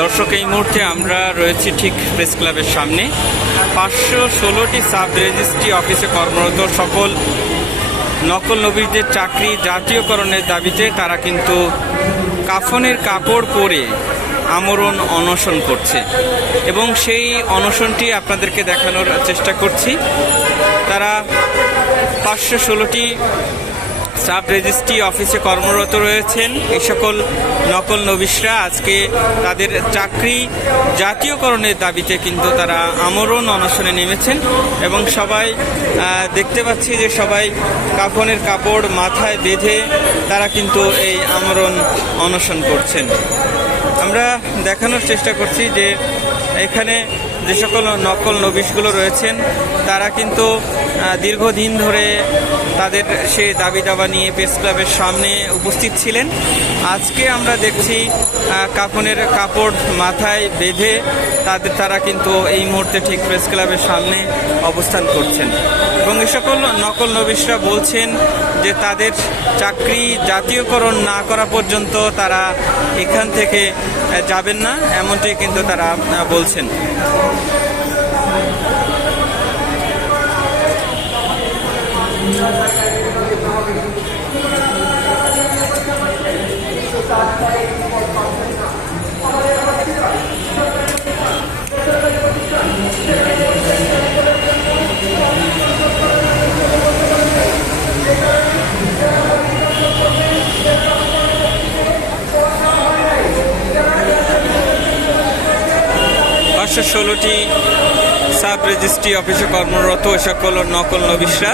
দর্শক, এই মুহূর্তে আমরা রয়েছি ঠিক প্রেস ক্লাবের সামনে। 516টি সাব রেজিস্ট্রি অফিসে কর্মরত সকল নকল নবীদের চাকরি জাতীয়করণের দাবিতে তারা কিন্তু কাফনের কাপড় পরে আমরণ অনশন করছে এবং সেই অনশনটি আপনাদেরকে দেখানোর চেষ্টা করছি। তারা 516টি সাব রেজিস্ট্রি অফিসে কর্মরত রয়েছেন। এই সকল নকল নবিশরা আজকে তাদের চাকরি জাতীয়করণের দাবিতে কিন্তু তারা আমরণ অনশনে নেমেছেন এবং সবাই দেখতে পাচ্ছি যে সবাই কাফনের কাপড় মাথায় বেঁধে তারা কিন্তু এই আমরণ অনশন করছেন। আমরা দেখানোর চেষ্টা করছি যে এখানে যে সকল নকল নবিশগুলো রয়েছেন তারা কিন্তু দীর্ঘদিন ধরে তাদের সে দাবি দাবা নিয়ে প্রেস ক্লাবের সামনে উপস্থিত ছিলেন। আজকে আমরা দেখছি কাফনের কাপড় মাথায় বেঁধে তারা কিন্তু এই মুহূর্তে ঠিক প্রেস ক্লাবের সামনে অবস্থান করছেন এবং এ সকল নকল নবিশরা বলছেন যে তাদের চাকরি জাতীয়করণ না করা পর্যন্ত তারা এখান থেকে যাবেন না, এমনটি কিন্তু তারা বলছেন। ষোলোটি সাব রেজিস্ট্রি অফিসে কর্মরত সকল নকল নবিশরা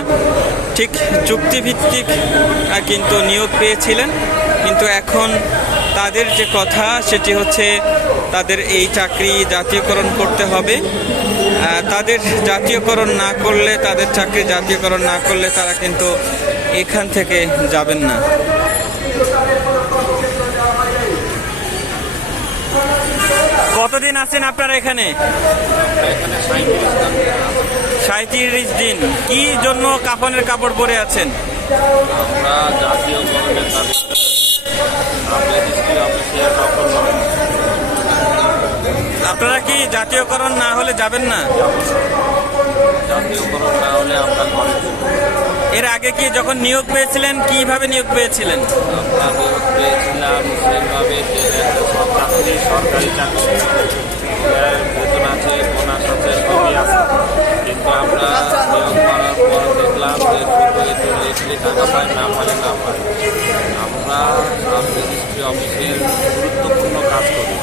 ঠিক চুক্তিভিত্তিক কিন্তু নিয়োগ পেয়েছিলেন, কিন্তু এখন তাদের যে কথা সেটি হচ্ছে তাদের এই চাকরি জাতীয়করণ করতে হবে। তাদের জাতীয়করণ না করলে, তাদের চাকরি জাতীয়করণ না করলে তারা কিন্তু এখান থেকে যাবেন না। কতদিন আছেন আপনারা এখানে? 37 দিন। কি জন্য কাফনের কাপড় পরে আছেন? আপনারা কি জাতীয়করণ না হলে যাবেন না? জাতীয়করণ না হলে আমরা এর আগে কি যখন নিয়োগ পেয়েছিলেন কিভাবে নিয়োগ পেয়েছিলেন? আমরা নিয়োগ পেয়েছিলাম সেইভাবে যে সরকারি চাকরি বেতন আছে, বোনাস আছে, সবই আছে, কিন্তু আমরা নিয়োগ করার পর দেখলাম যে শুধু লিখলে টাকা পাই, না পালে না পাই। আমরা সাব রেজিস্ট্রি অফিসের গুরুত্বপূর্ণ কাজ করি।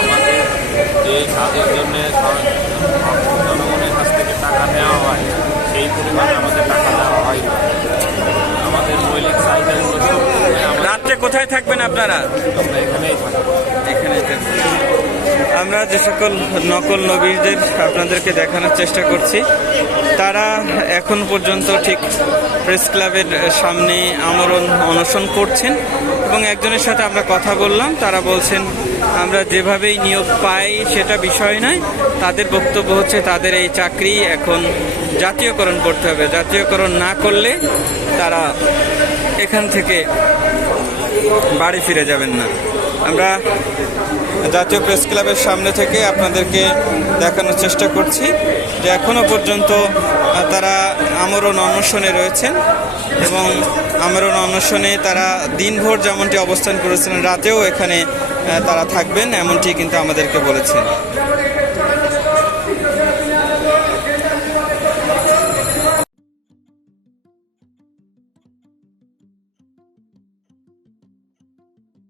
আমাদের যে কাজের জন্যে জনগণের কাছ থেকে টাকা নেওয়া হয় সেই পরিমাণে আমাদের টাকা দেওয়া হয় না। আমাদের মৌলিক চাহিদাগুলো সব রাত্রে কোথায় থাকবেন আপনারা? আমরা এখানেই থাকবো। এখানেই থাকবেন। আমরা যে সকল নকল নবীদের আপনাদেরকে দেখানোর চেষ্টা করছি তারা এখন পর্যন্ত ঠিক প্রেস ক্লাবের সামনে আমরণ অনশন করছেন এবং একজনের সাথে আমরা কথা বললাম, তারা বলছেন আমরা যেভাবেই নিয়োগ পাই সেটা বিষয় নয়, তাদের বক্তব্য হচ্ছে তাদের এই চাকরি এখন জাতীয়করণ করতে হবে, জাতীয়করণ না করলে তারা এখান থেকে বাড়ি ফিরে যাবেন না। আমরা জাতীয় প্রেস ক্লাবের সামনে থেকে আপনাদেরকে দেখানোর চেষ্টা করছি যে এখনও পর্যন্ত তারা আমরণ অনশনে রয়েছেন এবং আমরণ অনশনে তারা দিনভর যেমনটি অবস্থান করেছিলেন রাতেও এখানে তারা থাকবেন, এমনটি কিন্তু আমাদেরকে বলেছেন।